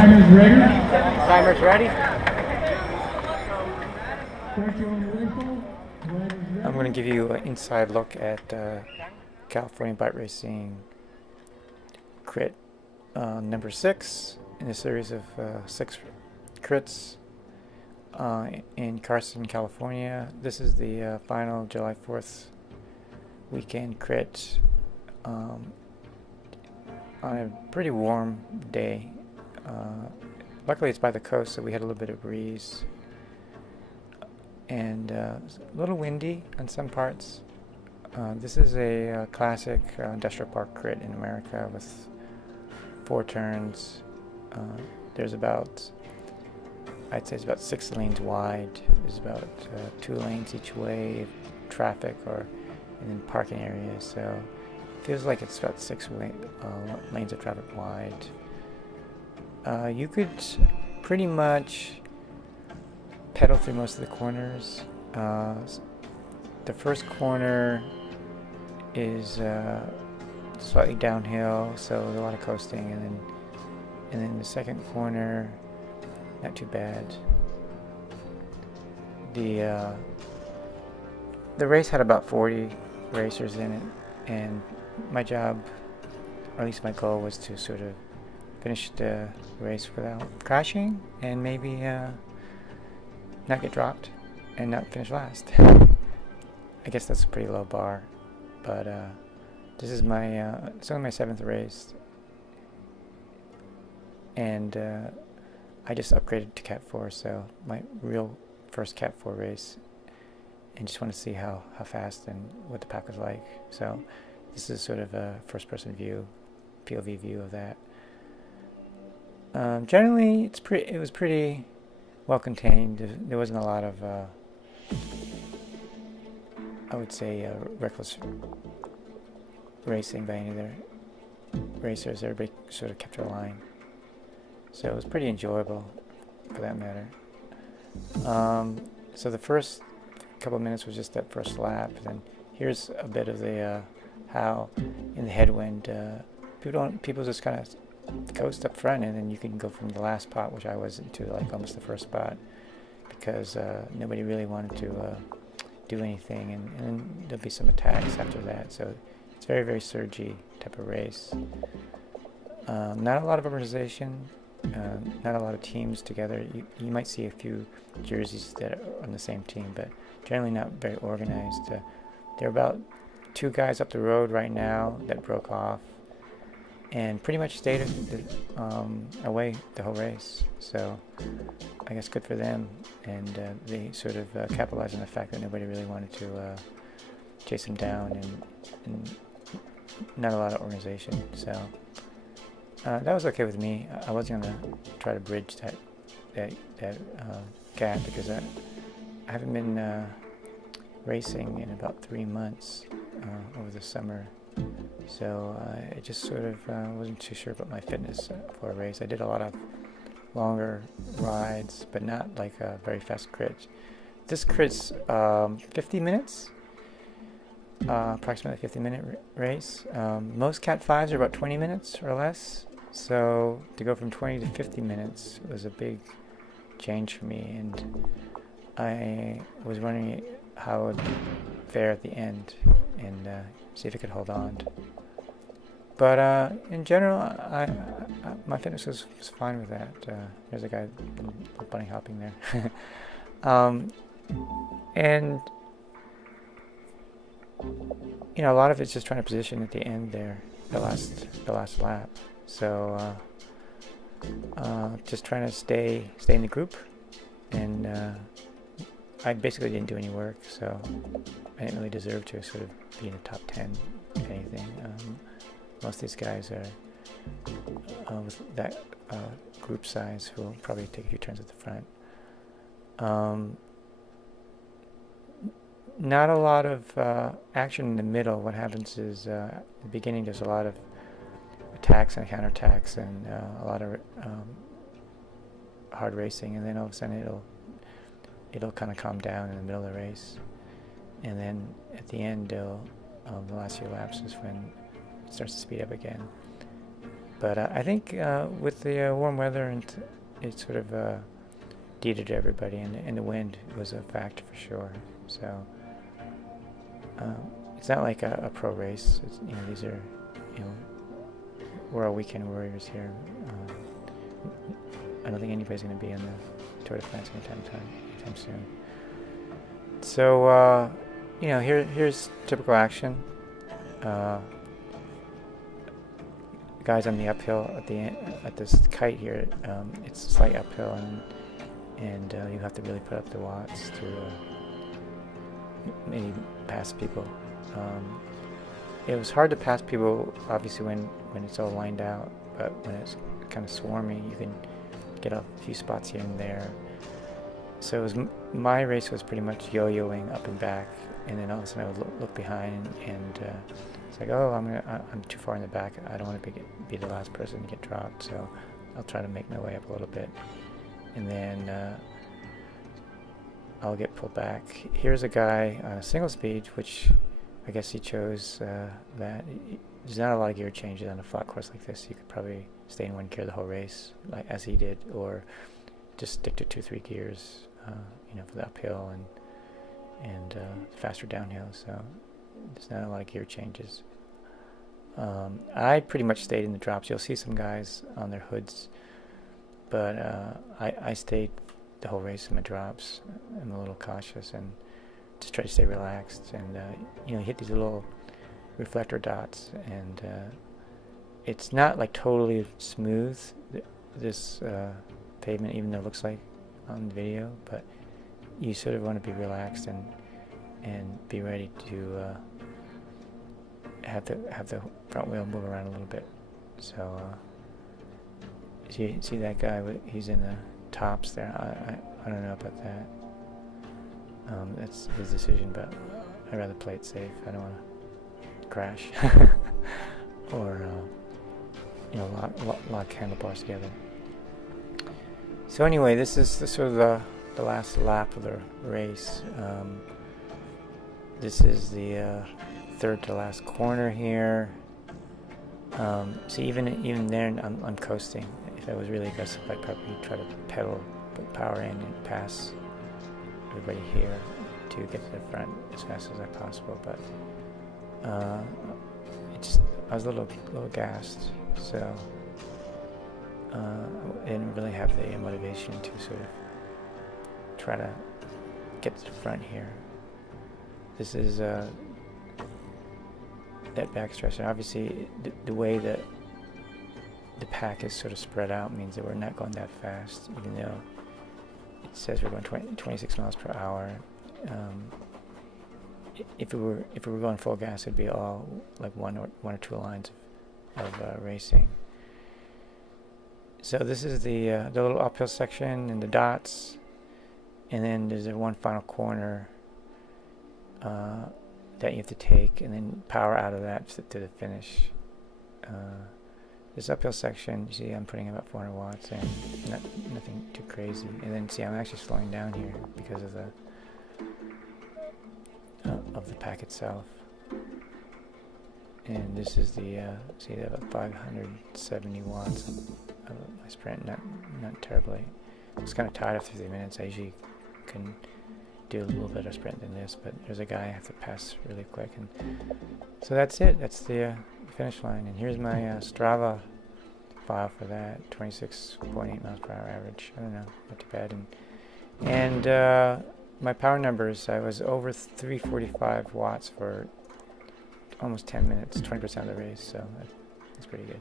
Timer's ready. Timer's ready. I'm going to give you an inside look at California Bike Racing crit number 6 in a series of 6 crits in Carson, California. This is the final July 4th weekend crit on a pretty warm day. Luckily it's by the coast, so we had a little bit of breeze, and a little windy on some parts. This is a classic industrial park crit in America with 4 turns. There's about, I'd say it's about 6 lanes wide. There's about 2 lanes each way, traffic and then parking areas. So it feels like it's about 6 lanes of traffic wide. You could pretty much pedal through most of the corners. The first corner is slightly downhill, so there's a lot of coasting, and then the second corner, not too bad. The race had about 40 racers in it, and my job, or at least my goal, was to sort of finish the race without crashing and maybe not get dropped and not finish last. I guess that's a pretty low bar, but this is my it's only my 7th race, and I just upgraded to Cat 4, so my real first Cat 4 race, and just want to see how fast and what the pack was like. So this is sort of a first-person view, POV view of that. Generally, it was pretty well contained. There wasn't a lot of, I would say, reckless racing by any of their racers. Everybody sort of kept their line, so it was pretty enjoyable, for that matter. So the first couple of minutes was just that first lap. And here's a bit of the how in the headwind people just kind of coast up front, and then you can go from the last spot, which I was, into like almost the first spot, because nobody really wanted to do anything, and then there'll be some attacks after that. So it's very, very surgy type of race. Not a lot of organization, not a lot of teams together. You might see a few jerseys that are on the same team, but generally not very organized. There are about 2 guys up the road right now that broke off and pretty much stayed away the whole race. So I guess good for them, and they sort of capitalized on the fact that nobody really wanted to chase them down, and not a lot of organization. So that was okay with me. I wasn't gonna try to bridge that gap, because I haven't been racing in about 3 months over the summer. So I just sort of wasn't too sure about my fitness for a race. I did a lot of longer rides, but not like a very fast crit. This crit's 50 minutes, approximately 50-minute race. Most Cat 5s are about 20 minutes or less. So to go from 20 to 50 minutes was a big change for me, and I was wondering how it would fare at the end, and see if I could hold on. But in general, my fitness was fine with that. There's a guy bunny hopping there. And you know, a lot of it's just trying to position at the end there, the last lap. So just trying to stay in the group, and I basically didn't do any work, so I didn't really deserve to sort of be in the top 10, if anything. Most of these guys are with that group size who will probably take a few turns at the front. Not a lot of action in the middle. What happens is at the beginning there's a lot of attacks and counterattacks, and a lot of hard racing, and then all of a sudden it'll kind of calm down in the middle of the race, and then at the end the last few laps is when it starts to speed up again. But I think with the warm weather, and it sort of deeded everybody, and the wind was a factor for sure. So it's not like a pro race. It's, these are, we're all weekend warriors here. I don't think anybody's going to be in the Tour de France anytime soon. So here's typical action. Guys on the uphill at this kite here. It's slight uphill, and you have to really put up the watts to maybe pass people. It was hard to pass people, obviously, when it's all lined out, but when it's kind of swarmy, you can get a few spots here and there. So it was my race was pretty much yo-yoing up and back, and then all of a sudden I would look behind, and it's like, oh, I'm too far in the back. I don't want to be the last person to get dropped, so I'll try to make my way up a little bit, and then I'll get pulled back. Here's a guy on a single speed, which I guess he chose that. There's not a lot of gear changes on a flat course like this. You could probably stay in one gear the whole race, like as he did, or just stick to 2-3 gears, for the uphill and faster downhill. So there's not a lot of gear changes. I pretty much stayed in the drops. You'll see some guys on their hoods, but I stayed the whole race in my drops. I'm a little cautious and just try to stay relaxed, and hit these little reflector dots, and it's not like totally smooth, this pavement, even though it looks like on the video, but you sort of want to be relaxed and be ready to have the front wheel move around a little bit. So see that guy, he's in the tops there. I don't know about that. That's his decision, but I'd rather play it safe. I don't want to crash or lock handlebars together. So anyway, this is sort of the last lap of the race. This is the third to last corner here. So even there, I'm coasting. If I was really aggressive, I'd probably try to pedal, put power in, and pass everybody here to get to the front as fast as I possible. But I was a little gassed, so I didn't really have the motivation to sort of try to get to the front here. This is that backstretch, and obviously the way that the pack is sort of spread out means that we're not going that fast, even though it says we're going 26 miles per hour. If we were going full gas, it'd be all like one or two lines of racing. So this is the little uphill section and the dots, and then there's one final corner that you have to take, and then power out of that to the finish. This uphill section, you see I'm putting about 400 watts and nothing too crazy. And then see I'm actually slowing down here because of the pack itself. And this is the see about 570 watts of my sprint. Not terribly. I was kind of tired after 3 minutes. I usually can do a little better sprint than this, but there's a guy I have to pass really quick, and so that's it. That's the finish line. And here's my Strava file for that. 26.8 miles per hour average. I don't know, not too bad. And my power numbers, I was over 345 watts for almost 10 minutes, 20% of the race, so that's pretty good.